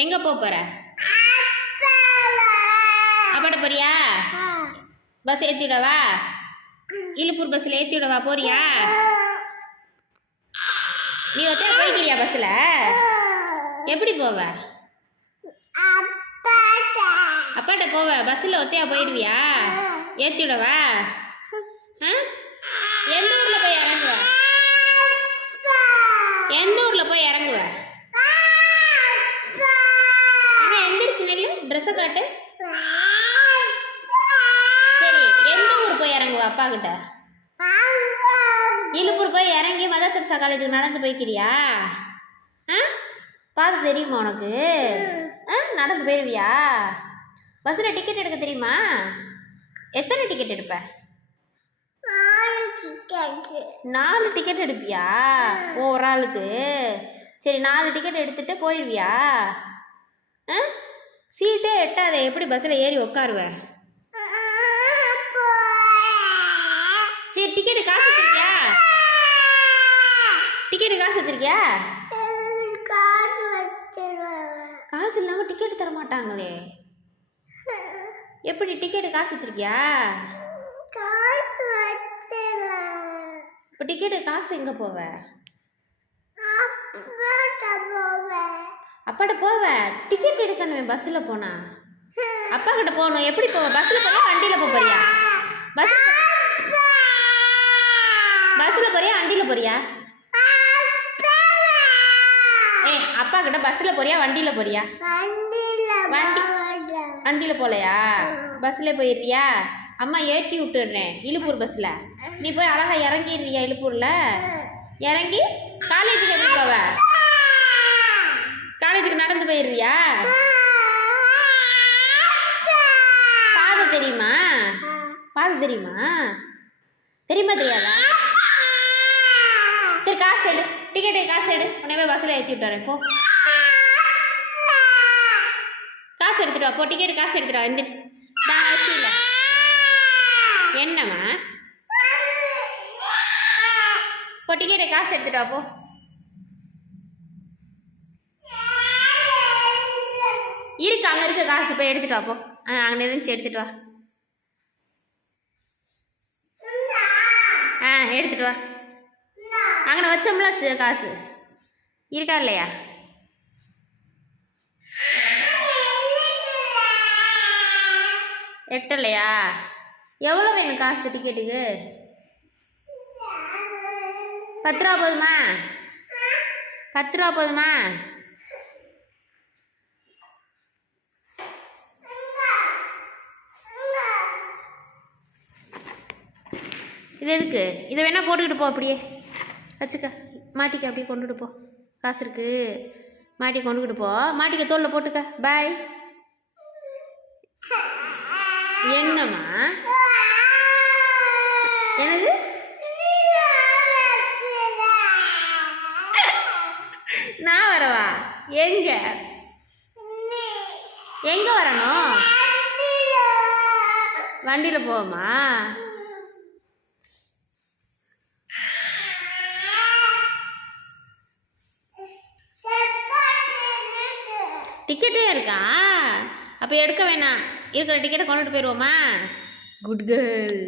எங்கே போகிற? அப்பாட்ட போறியா? பஸ் ஏற்றி விடவா? இழுப்பூர் பஸ்ஸில் ஏற்றி விடவா? போறியா? நீ ஒத்தையா போய்க்கிறியா பஸ்ஸில்? எப்படி போவ? அப்பாட்ட போவ? பஸ்ஸில் ஒத்தையா போயிடுவியா? ஏற்றி விடவா? எந்த ஊரில் போய் இறங்குவ? எந்த ஊரில் போய் இறங்குவ? என்ன எந்திரிச்சு நெல்லு, ட்ரெஸ்ஸை காட்டு. சரி, எந்த ஊர் போய் இறங்குவ அப்பா கிட்ட? இழுப்பூர் போய் இறங்கி மதர் தெரசா காலேஜுக்கு நடந்து போய்க்கிறியா? பார்த்து தெரியுமா உனக்கு? நடந்து போயிடுவியா? பஸ்ஸில் டிக்கெட் எடுக்க தெரியுமா? எத்தனை டிக்கெட் எடுப்ப? 4 டிக்கெட் எடுப்பியா ஒரு ஆளுக்கு? சரி, 4 டிக்கெட் எடுத்துட்டு போயிடுவியா? சீட்டே எட்டாதே, எப்படி பஸ்ஸில் ஏறி உட்காருவ? சரி, டிக்கெட்டு காசு வச்சிருக்கியா? டிக்கெட்டு காசு வச்சிருக்கியா? காசு இல்லாமல் டிக்கெட் தர மாட்டாங்களே. எப்படி டிக்கெட்டு காசு வச்சிருக்கியா? இப்போ டிக்கெட்டு காசு எங்கே போவ? அப்பாட்ட போவ? டிக்கெட் எடுக்கணும் பஸ்ஸில் போனா. அப்பா கிட்ட போகணும். எப்படி போவ? பஸ்ஸில் போறியா வண்டியில் போறியா? பஸ்ஸில் போறியா வண்டியில் போறியா? அப்பா கிட்ட பஸ்ஸில் போறியா வண்டியில் போறியா? வண்டியில் போகலையா? பஸ்ஸில் போயிடுறியா? அம்மா ஏற்றி விட்டுடுறேன் இழுப்பூர் பஸ்ஸில். நீ போய் அழகா இறங்கிடுறியா இழுப்பூரில்? இறங்கி காலேஜுக்கு எப்படி போவ? காலேஜுக்கு நடந்து போயிடுறியா? பாதை தெரியுமா? பாதை தெரியுமா? தெரியுமா தெரியாதா? சரி, காசு எடு, டிக்கெட்டு காசு எடு. உடனே போய் பஸ்ஸில் ஏற்றி விட்டுறேன். போ, காசு எடுத்துட்டு வா. போ, டிக்கெட்டு காசு எடுத்துட்டு வா. எந்திரி. இல்லை என்னம்மா? போ, டிக்கெட்டு காசு எடுத்துட்டு வா. போ. இருக்கு, அங்கே இருக்க காசு போய் எடுத்துட்டு வா. போ, அங்கே இருந்துச்சு எடுத்துட்டு வா. எடுத்துட்டு வா. அங்கே வச்சோம்ல காசு இருக்கா இல்லையா? எட்டலையா? எவ்வளோ வேணும் காசு டிக்கெட்டுக்கு? 10 ரூபா போதுமா? 10 ரூபா போதுமா? இது எதுக்கு? இதை வேணால் போட்டுக்கிட்டு போ. அப்படியே வச்சுக்க, மாட்டிக்க. அப்படியே கொண்டுட்டு போ. காசு இருக்கு, மாட்டி கொண்டுக்கிட்டு போ. மாட்டிக்க, தோளில் போட்டுக்க. பாய். என்னம்மா? என்னது? நான் வரவா? எங்க எங்க வரணும்? வண்டியில் போவோமா? டிக்கெட்டே இருக்கா? அப்போ எடுக்க வேணாம். இருக்கிற டிக்கெட்டை கொண்டுட்டு போயிடுவோமா? Good girl.